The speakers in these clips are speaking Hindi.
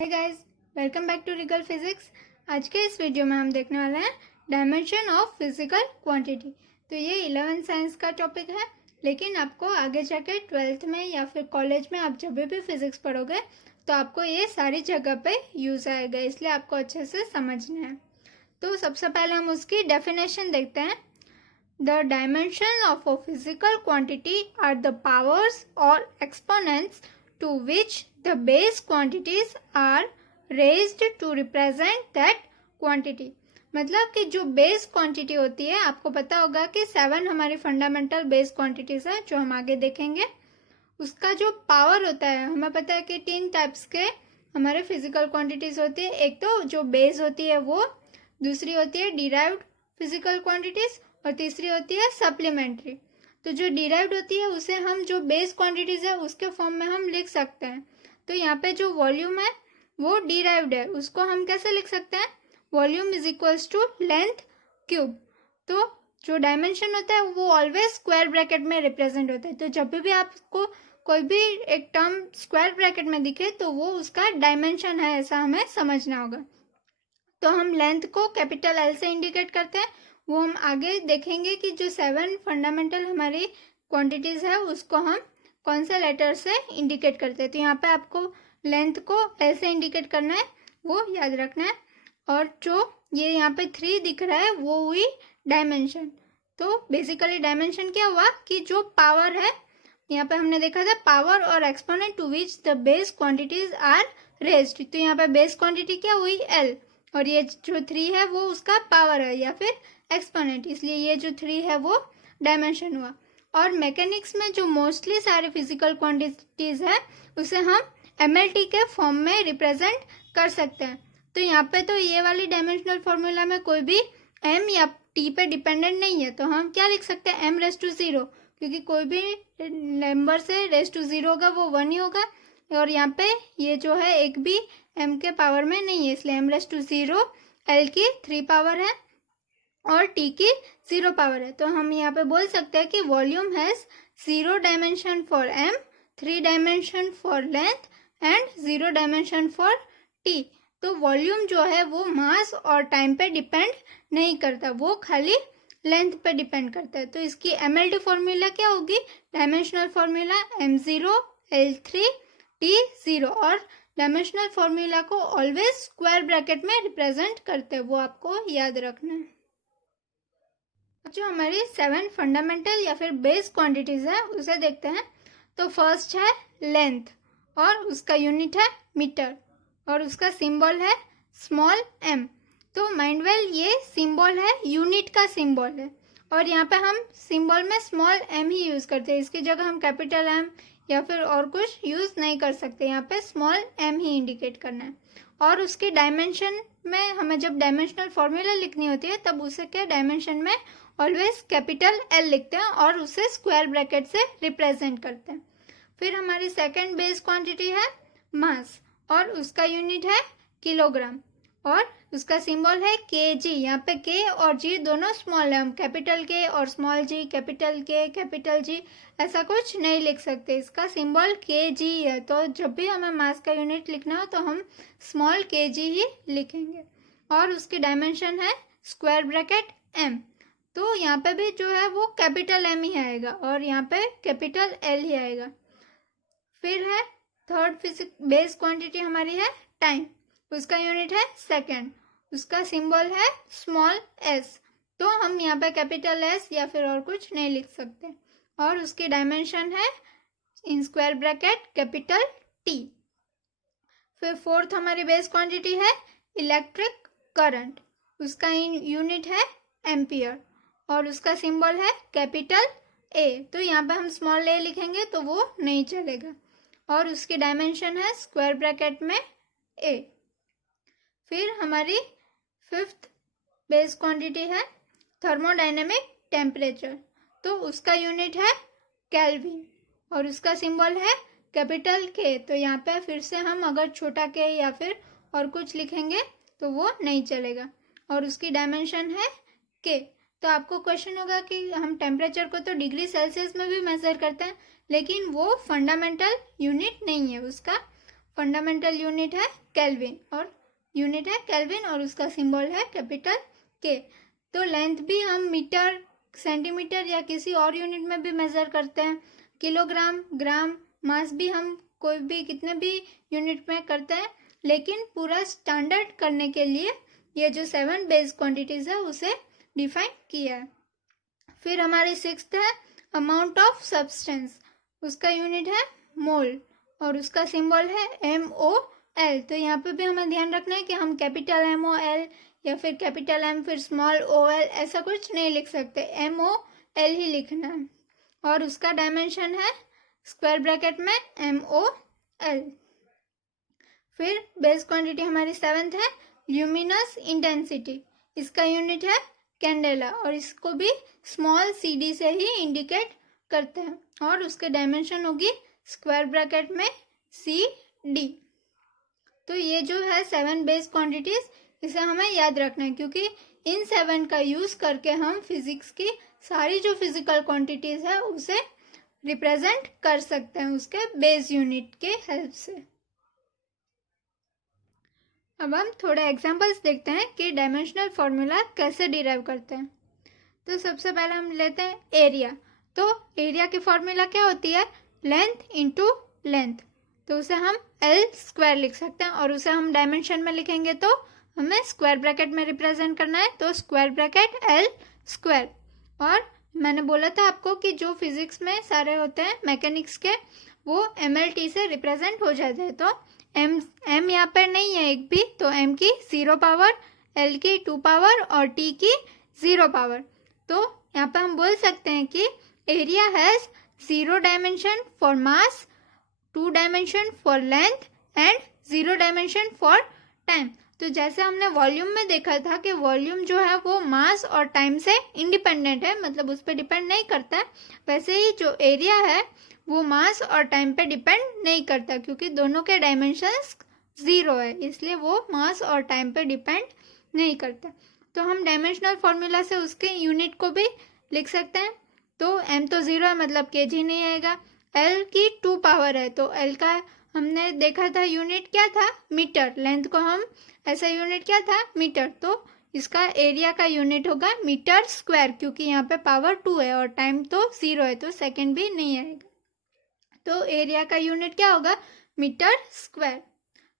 Hey guys, welcome back to Regal physics. आज के इस वीडियो में हम देखने वाले हैं डायमेंशन ऑफ फिजिकल क्वांटिटी। तो ये 11th साइंस का टॉपिक है, लेकिन आपको आगे जाके 12th में या फिर कॉलेज में आप जब भी फिजिक्स पढ़ोगे तो आपको ये सारी जगह पे यूज़ आएगा, इसलिए आपको अच्छे से समझना है। तो सबसे पहले हम उसकी डेफिनेशन देखते हैं। The dimensions of a physical quantity are the powers or exponents to which the base quantities are raised to represent that quantity। मतलब कि जो बेस क्वांटिटी होती है, आपको पता होगा कि 7 हमारी फंडामेंटल बेस क्वांटिटीज है जो हम आगे देखेंगे। उसका जो पावर होता है, हमें पता है कि 3 टाइप्स के हमारे फिजिकल क्वांटिटीज होती है। एक तो जो बेस होती है वो, दूसरी होती है डिराइव्ड फिजिकल क्वांटिटीज और तीसरी होती है सप्लीमेंट्री। तो जो डिराइव्ड होती है उसे हम जो बेस क्वांटिटीज है उसके फॉर्म में हम लिख सकते हैं। तो यहाँ पे जो वॉल्यूम है वो डिराइव्ड है, उसको हम कैसे लिख सकते हैं? Volume is equals to length cube. तो जो डायमेंशन होता है वो ऑलवेज स्क्वायर ब्रैकेट में रिप्रेजेंट होता है। तो जब भी आपको कोई भी एक टर्म स्क्वायर ब्रैकेट में दिखे तो वो उसका डायमेंशन है, ऐसा हमें समझना होगा। तो हम लेंथ को कैपिटल एल से इंडिकेट करते हैं। वो हम आगे देखेंगे कि जो 7 फंडामेंटल हमारी क्वांटिटीज है उसको हम कौन से लेटर से इंडिकेट करते हैं। तो यहाँ पे आपको लेंथ को एल से इंडिकेट करना है, वो याद रखना है। और जो ये यहाँ पे 3 दिख रहा है वो हुई डायमेंशन। तो बेसिकली डायमेंशन क्या हुआ कि जो पावर है, यहाँ पे हमने देखा था पावर और exponent to which the base quantities are raised. तो यहाँ पे बेस क्वांटिटी क्या हुई? एल, और ये जो 3 है वो उसका पावर है या फिर एक्सपोनेंट, इसलिए ये जो 3 है वो डायमेंशन हुआ। और मैकेनिक्स में जो मोस्टली सारे फिजिकल क्वांटिटीज है उसे हम एमएलटी के फॉर्म में रिप्रेजेंट कर सकते हैं। तो यहाँ पे तो ये वाली डायमेंशनल फॉर्मूला में कोई भी एम या टी पे डिपेंडेंट नहीं है, तो हम क्या लिख सकते हैं? एम रेस टू 0, क्योंकि कोई भी नंबर से रेस टू 0 होगा वो 1 ही होगा। और यहाँ पे ये जो है एक भी एम के पावर में नहीं है, इसलिए एम रेस टू 0, एल की 3 पावर है और टी की 0 पावर है। तो हम यहाँ पे बोल सकते हैं कि volume has 0 dimension for M, 3 dimension for length and 0 dimension for T. तो वॉल्यूम जो है वो मास और टाइम पे डिपेंड नहीं करता, वो खाली लेंथ पे डिपेंड करता है। तो इसकी एमएलटी फॉर्मूला क्या होगी? Dimensional formula m0 l3 t0। और डायमेंशनल फॉर्मूला को ऑलवेज स्क्वायर ब्रैकेट में रिप्रेजेंट करते हैं, वो आपको याद रखना है। जो हमारी 7 फंडामेंटल या फिर बेस क्वांटिटीज है उसे देखते हैं। तो फर्स्ट है लेंथ और उसका यूनिट है मीटर और उसका सिंबल है स्मॉल m। तो माइंड वेल, ये सिंबल है यूनिट का सिंबल है और यहाँ पे हम सिंबल में स्मॉल m ही यूज़ करते हैं। इसकी जगह हम कैपिटल M या फिर और कुछ यूज़ नहीं कर सकते, यहाँ पे स्मॉल m ही इंडिकेट करना है। और उसकी डायमेंशन में हमें जब डायमेंशनल फॉर्मूला लिखनी होती है तब उसे क्या डायमेंशन में ऑलवेज कैपिटल L लिखते हैं और उसे स्क्वायर ब्रैकेट से रिप्रेजेंट करते हैं। फिर हमारी सेकेंड बेस क्वांटिटी है मास और उसका यूनिट है किलोग्राम और उसका सिंबल है kg। यहाँ पे k और g दोनों स्मॉल है, हम कैपिटल K और small g, capital K capital G ऐसा कुछ नहीं लिख सकते, इसका सिंबल kg है। तो जब भी हमें मास का यूनिट लिखना हो तो हम स्मॉल kg ही लिखेंगे। और उसकी डायमेंशन है स्क्वायर ब्रैकेट m। तो यहाँ पे भी जो है वो कैपिटल M ही आएगा और यहाँ पे कैपिटल L ही आएगा। फिर है थर्ड बेस क्वांटिटी हमारी है टाइम, उसका यूनिट है सेकेंड, उसका सिंबल है स्मॉल s। तो हम यहाँ पे कैपिटल S या फिर और कुछ नहीं लिख सकते। और उसकी डायमेंशन है in square bracket capital T। फिर फोर्थ हमारी बेस क्वांटिटी है इलेक्ट्रिक करंट, उसका यूनिट है एम्पियर और उसका सिंबल है कैपिटल A। तो यहाँ पे हम स्मॉल a लिखेंगे तो वो नहीं चलेगा। और उसकी डायमेंशन है स्क्वायर ब्रैकेट में a। फिर हमारी फिफ्थ बेस क्वांटिटी है थर्मोडायनेमिक टेम्परेचर, तो उसका यूनिट है केल्विन और उसका सिंबल है कैपिटल K। तो यहाँ पे फिर से हम अगर छोटा k या फिर और कुछ लिखेंगे तो वो नहीं चलेगा। और उसकी डायमेंशन है K। तो आपको क्वेश्चन होगा कि हम टेम्परेचर को तो डिग्री सेल्सियस में भी मेजर करते हैं, लेकिन वो फंडामेंटल यूनिट नहीं है, उसका फंडामेंटल यूनिट है केल्विन और उसका सिंबल है कैपिटल के। तो लेंथ भी हम मीटर, सेंटीमीटर या किसी और यूनिट में भी मेजर करते हैं, किलोग्राम, ग्राम, मास भी हम कोई भी कितने भी यूनिट में करते हैं, लेकिन पूरा स्टैंडर्ड करने के लिए ये जो 7 बेस क्वांटिटीज है उसे डिफाइन किया है। फिर हमारी 6th है अमाउंट ऑफ सब्सटेंस, उसका यूनिट है मोल और उसका सिंबल है MOL। तो यहाँ पे भी हमें ध्यान रखना है कि हम कैपिटल MOL या फिर कैपिटल M फिर स्मॉल OL ऐसा कुछ नहीं लिख सकते, MOL ही लिखना है। और उसका डायमेंशन है स्क्वायर ब्रैकेट में MOL। फिर बेस क्वांटिटी हमारी 7th है ल्यूमिनस इंटेंसिटी, इसका यूनिट है कैंडेला और इसको भी स्मॉल CD से ही इंडिकेट करते हैं और उसके डायमेंशन होगी स्क्वायर ब्रैकेट में CD। तो ये जो है 7 बेस क्वांटिटीज, इसे हमें याद रखना है क्योंकि इन 7 का यूज करके हम फिजिक्स की सारी जो फिजिकल क्वांटिटीज है उसे रिप्रेजेंट कर सकते हैं उसके बेस यूनिट के हेल्प से। अब हम थोड़े एग्जांपल्स देखते हैं कि डायमेंशनल फॉर्मूला कैसे डिराइव करते हैं। तो सबसे पहले हम लेते हैं एरिया। तो एरिया की फॉर्मूला क्या होती है, लेंथ इंटू लेंथ। तो उसे हम L² लिख सकते हैं और उसे हम डायमेंशन में लिखेंगे तो हमें स्क्वायर ब्रैकेट में रिप्रेजेंट करना है, तो स्क्वायर ब्रैकेट L²। और मैंने बोला था आपको कि जो फिजिक्स में सारे होते हैं मैकेनिक्स के वो MLT से रिप्रेजेंट हो जाते हैं। तो M यहाँ पर नहीं है एक भी, तो M की 0 पावर, L की 2 पावर और T की 0 पावर। तो यहाँ पे हम बोल सकते हैं कि area has 0 dimension for mass, 2 dimension for length and 0 dimension for time. तो जैसे हमने वॉल्यूम में देखा था कि वॉल्यूम जो है वो मास और टाइम से इंडिपेंडेंट है, मतलब उस पर डिपेंड नहीं करता है, वैसे ही जो एरिया है वो मास और टाइम पे डिपेंड नहीं करता क्योंकि दोनों के डायमेंशंस 0 है, इसलिए वो मास और टाइम पे डिपेंड नहीं करता। तो हम डायमेंशनल फॉर्मूला से उसके यूनिट को भी लिख सकते हैं। तो M तो 0 है मतलब kg नहीं आएगा, L की 2 पावर है तो L का हमने देखा था यूनिट क्या था, मीटर। लेंथ को हम ऐसा यूनिट क्या था, मीटर। तो इसका एरिया का यूनिट होगा मीटर स्क्वायर क्योंकि यहाँ पे पावर 2 है और टाइम तो 0 है तो सेकेंड भी नहीं आएगा। तो एरिया का यूनिट क्या होगा, मीटर स्क्वायर।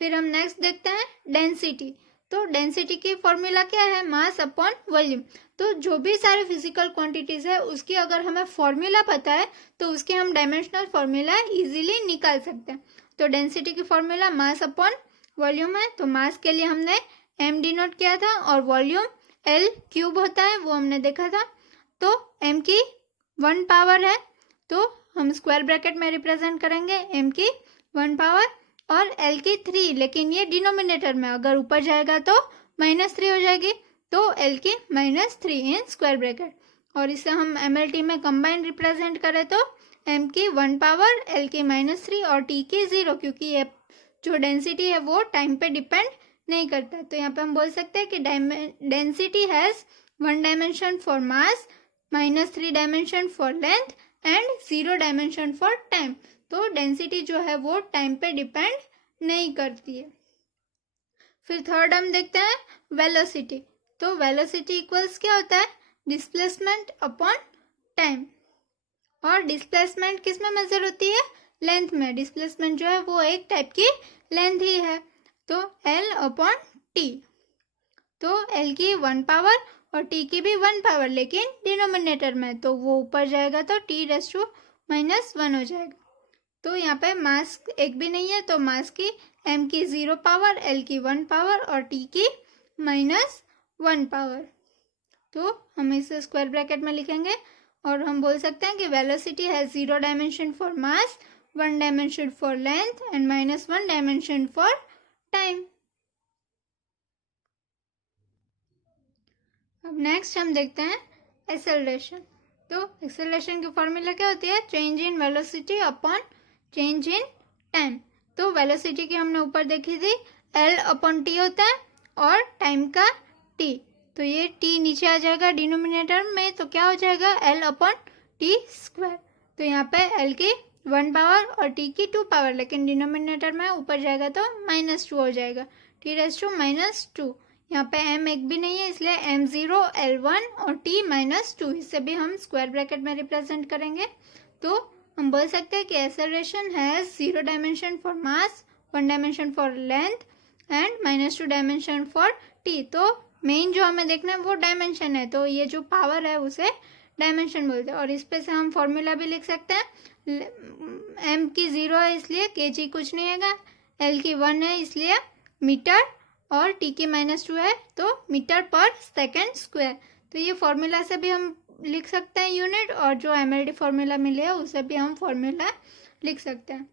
फिर हम नेक्स्ट देखते हैं डेंसिटी। तो डेंसिटी की फॉर्मूला क्या है, मास अपॉन वॉल्यूम। तो जो भी सारे फिजिकल क्वांटिटीज है उसकी अगर हमें फॉर्मूला पता है तो उसके हम डायमेंशनल फॉर्मूला इजीली निकाल सकते हैं। तो डेंसिटी की फॉर्मूला मास अपॉन वॉल्यूम है। तो मास के लिए हमने M डिनोट किया था और वॉल्यूम L³ होता है, वो हमने देखा था। तो M की 1 पावर है तो हम स्क्वायर ब्रैकेट में रिप्रेजेंट करेंगे M की 1 पावर और L की 3, लेकिन ये डिनोमिनेटर में, अगर ऊपर जाएगा तो -3 हो जाएगी, तो L की -3 इन स्क्वायर ब्रैकेट। और इसे हम MLT में कंबाइन रिप्रेजेंट करें तो M की 1 पावर, L की -3 और T की 0, क्योंकि ये जो डेंसिटी है वो टाइम पे डिपेंड नहीं करता। तो यहाँ पे हम बोल सकते हैं कि density has 1 dimension for mass, -3 dimension for length and 0 dimension for time. तो डेंसिटी जो है वो टाइम पे डिपेंड नहीं करती है। फिर थर्ड हम देखते हैं वेलोसिटी। तो वेलोसिटी इक्वल्स क्या होता है, डिस्प्लेसमेंट अपॉन टाइम। और डिस्प्लेसमेंट किस में मेजर होती है, लेंथ में। डिस्प्लेसमेंट जो है वो एक टाइप की लेंथ ही है, तो L अपॉन T। तो L की 1 पावर और T की भी 1 पावर, लेकिन डिनोमिनेटर में, तो वो ऊपर जाएगा तो T⁻⁻1 हो जाएगा। तो यहाँ पे मास एक भी नहीं है तो मास की M की 0 पावर, L की 1 पावर और T की -1 पावर। तो हम इसे स्क्वायर ब्रैकेट में लिखेंगे और हम बोल सकते हैं कि वेलोसिटी है 0 dimension for mass, 1 dimension for length and -1 dimension for time. अब नेक्स्ट हम देखते हैं एक्सेलरेशन। तो एक्सेलरेशन की फॉर्मूला क्या होती है, change in velocity upon change in time. तो वेलोसिटी की हमने ऊपर देखी थी, L अपॉन T होता है और टाइम का T। तो ये T नीचे आ जाएगा डिनोमिनेटर में, तो क्या हो जाएगा L अपॉन T स्क्वायर। तो यहाँ पे L की 1 पावर और t की 2 पावर, लेकिन डिनोमिनेटर में ऊपर जाएगा तो -2 हो जाएगा, t⁻²। यहाँ पे m एक भी नहीं है इसलिए m0 L1 और t -2, इससे भी हम स्क्वायर ब्रैकेट में रिप्रेजेंट करेंगे। तो हम बोल सकते हैं कि acceleration has 0 dimension for mass, 1 dimension for length and -2 dimension for t। तो मेन जो हमें देखना है वो डायमेंशन है, तो ये जो पावर है उसे डायमेंशन बोलते हैं। और इस पे से हम फॉर्मूला भी लिख सकते हैं, m की 0 है इसलिए kg कुछ नहीं आएगा, l की 1 है इसलिए मीटर, और t की -2 है तो मीटर पर सेकेंड स्क्वायर। तो ये फॉर्मूला से भी हम लिख सकते हैं यूनिट, और जो MLD फॉर्मूला मिले है उसे भी हम फॉर्मूला लिख सकते हैं।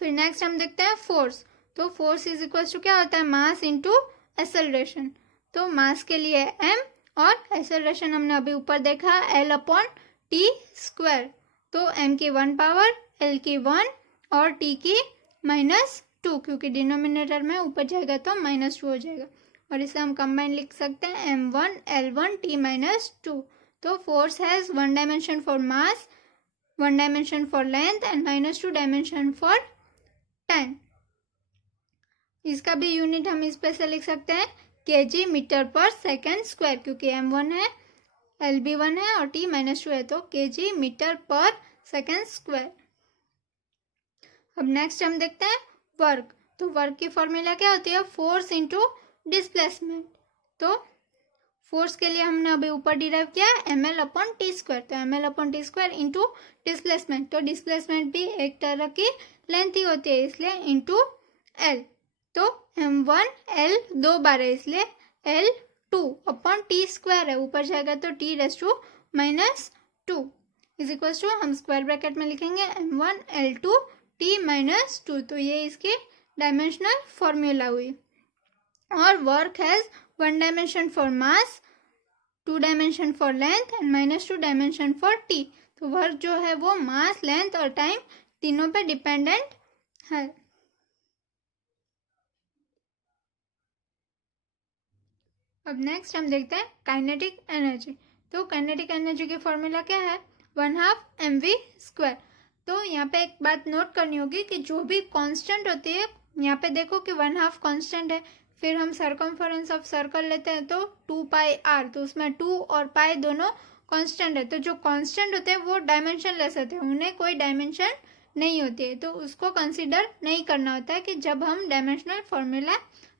फिर नेक्स्ट हम देखते हैं फोर्स। तो फोर्स इज इक्वल टू क्या होता है, मास इंटू एक्सेलरेशन। तो मास के लिए m और एक्सेलरेशन हमने अभी ऊपर देखा L/t²। तो m की 1 पावर, l की 1 और t की -2, क्योंकि डिनोमिनेटर में ऊपर जाएगा तो -2 हो जाएगा, और इसे हम कंबाइन लिख सकते हैं m1 L1 t-2। तो force has 1 dimension for mass, 1 dimension for length and -2 dimension for time. इसका भी यूनिट हम इस पे से लिख सकते हैं kg मीटर पर सेकेंड स्क्वायर, क्योंकि m1 है, l भी 1 है और t -2 है, तो kg मीटर पर सेकेंड स्क्वायर। अब नेक्स्ट हम देखते हैं वर्क। तो वर्क की फॉर्मूला क्या होती है, फोर्स इंटू डिस्प्लेसमेंट। तो फोर्स के लिए हमने अभी ऊपर डिराइव किया ml/t², तो ml/t² इंटू डिस्प्लेसमेंट। तो डिस्प्लेसमेंट भी एक तरह की लेंथ ही होती है इसलिए इंटू l। तो m1 l 2 बार है इसलिए L2/t² है, ऊपर जाएगा तो t⁻² इज इक्वल टू, हम स्क्वायर ब्रैकेट में लिखेंगे m1 L2 t-2। तो ये इसकी डायमेंशनल फॉर्मूला हुई। और work has 1 dimension for mass, 2 dimension for length and -2 dimension for t। तो वर्क जो है वो मास, लेंथ और टाइम तीनों पे डिपेंडेंट है। अब नेक्स्ट हम देखते हैं काइनेटिक एनर्जी। तो काइनेटिक एनर्जी की फॉर्मूला क्या है, 1/2 mv²। तो यहाँ पे एक बात नोट करनी होगी कि जो भी कांस्टेंट होती है, यहाँ पे देखो कि 1/2 कांस्टेंट है, फिर हम सर्कमफरेंस ऑफ सर्कल लेते हैं तो 2πr, तो उसमें 2 और पाई दोनों कांस्टेंट है। तो जो कांस्टेंट होते हैं वो डायमेंशन लेस होते हैं, उन्हें कोई डायमेंशन नहीं होती है, तो उसको कंसिडर नहीं करना होता है कि जब हम डायमेंशनल फॉर्मूला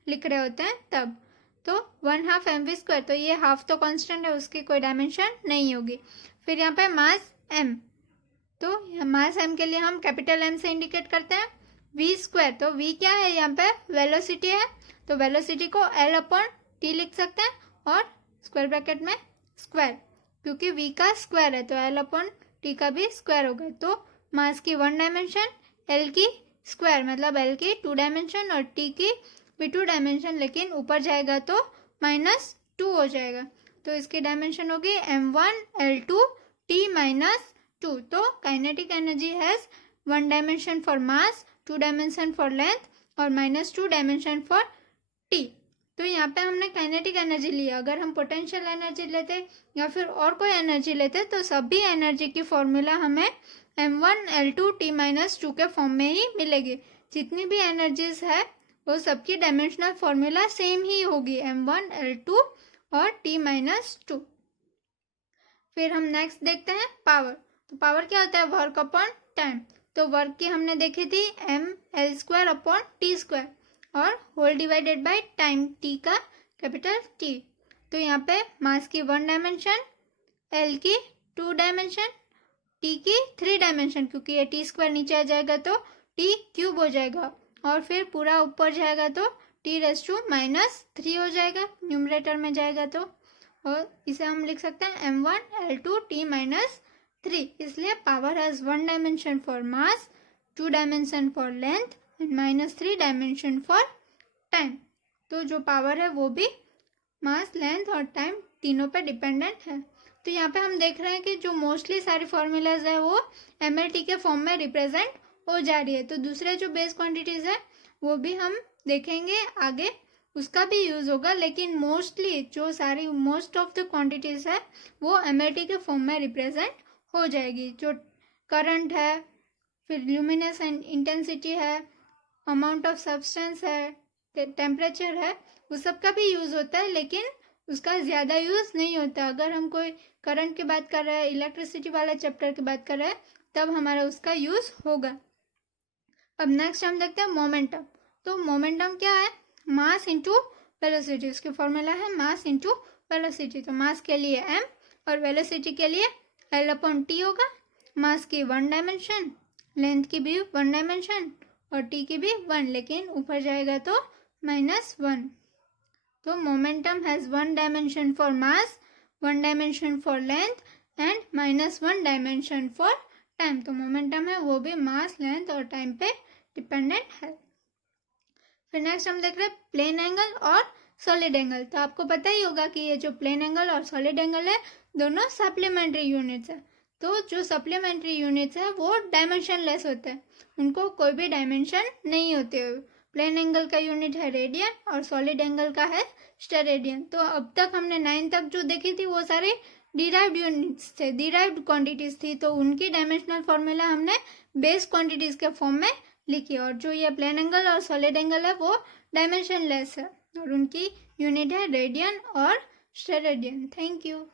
लिख रहे होते हैं तब। तो 1/2 mv², तो ये हाफ तो कांस्टेंट है, उसकी कोई डायमेंशन नहीं होगी। फिर यहाँ पे मास m, तो मास m के लिए हम कैपिटल M से इंडिकेट करते हैं v²। तो v क्या है, यहाँ पे वेलोसिटी है, तो वेलोसिटी को L/t लिख सकते हैं, और स्क्वायर ब्रैकेट में स्क्वायर, क्योंकि v का स्क्वायर है तो L/t का भी स्क्वायर होगा। तो मास की 1 डायमेंशन, l की स्क्वायर मतलब l की 2 डायमेंशन और t की भी 2 डायमेंशन, लेकिन ऊपर जाएगा तो -2 हो जाएगा, तो इसकी डायमेंशन होगी m1 L2 t-2। तो kinetic energy has 1 dimension for mass, 2 dimension for length और -2 डायमेंशन फॉर t। तो यहाँ पे हमने काइनेटिक एनर्जी लिया, अगर हम पोटेंशियल एनर्जी लेते या फिर और कोई एनर्जी लेते तो सभी एनर्जी की फॉर्मूला हमें m1 L2 t-2 के फॉर्म में ही मिलेगी। जितनी भी एनर्जीज है वो सबकी डायमेंशनल फॉर्मूला सेम ही होगी, m1 L2 और t-2। फिर हम नेक्स्ट देखते हैं पावर। तो पावर क्या होता है, वर्क अपॉन टाइम। तो वर्क की हमने देखी थी mL²/t² और whole divided by time t का कैपिटल T। तो यहाँ पे मास की 1 डायमेंशन, L की 2 डायमेंशन, T की 3 डायमेंशन, क्योंकि ये t² नीचे आ जाएगा तो t³ हो जाएगा, और फिर पूरा ऊपर जाएगा तो t⁻³ हो जाएगा, न्यूमरेटर में जाएगा तो, और इसे हम लिख सकते हैं m1 L2 t-3। इसलिए power has 1 dimension for mass, 2 dimension for length and -3 dimension for time. तो जो पावर है वो भी मास, लेंथ और टाइम तीनों पे डिपेंडेंट है। तो यहाँ पे हम देख रहे हैं कि जो मोस्टली सारी फॉर्मूलाज है वो MLT के फॉर्म में रिप्रेजेंट हो जा रही है। तो दूसरे जो बेस क्वांटिटीज है वो भी हम देखेंगे आगे, उसका भी यूज होगा, लेकिन मोस्टली जो सारी मोस्ट ऑफ द क्वांटिटीज है वो MLT के फॉर्म में रिप्रेजेंट हो जाएगी। जो करंट है, फिर ल्यूमिनेस इंटेंसिटी है, अमाउंट ऑफ सब्सटेंस है, टेम्परेचर है, उस सब का भी यूज़ होता है, लेकिन उसका ज़्यादा यूज़ नहीं होता। अगर हम कोई करंट की बात कर रहे हैं, इलेक्ट्रिसिटी वाला चैप्टर की बात कर रहे हैं, तब हमारा उसका यूज़ होगा। अब नेक्स्ट हम देखते हैं मोमेंटम। तो मोमेंटम क्या है? Mass into velocity. उसकी फॉर्मूला है मास इंटू वेलोसिटी। तो मास के लिए m और वेलोसिटी के लिए L/T होगा। मास की 1 डायमेंशन, लेंथ की भी 1 डायमेंशन और t की भी 1, लेकिन ऊपर जाएगा तो -1। तो momentum has 1 dimension for mass, 1 dimension for length and -1 dimension for time. तो मोमेंटम है वो भी मास, लेंथ और टाइम पे डिपेंडेंट है। फिर नेक्स्ट हम देख रहे हैं प्लेन एंगल और सॉलिड एंगल। तो आपको पता ही होगा कि ये जो प्लेन एंगल और सॉलिड एंगल है, दोनों सप्लीमेंट्री यूनिट्स है। तो जो सप्लीमेंट्री यूनिट्स है वो डायमेंशन लेस होते हैं, उनको कोई भी डायमेंशन नहीं होते। प्लेन एंगल का यूनिट है रेडियन और सॉलिड एंगल का है स्टेरेडियन। तो अब तक हमने 9 तक जो देखी थी वो सारे डिराइव्ड यूनिट्स थे, डिराइव्ड क्वांटिटीज थी, तो उनकी डायमेंशनल फॉर्मूला हमने बेस क्वांटिटीज के फॉर्म में लिखी। और जो ये प्लेन एंगल और सॉलिड एंगल है वो डायमेंशन लेस है और उनकी यूनिट है रेडियन और स्टेरेडियन। Thank you.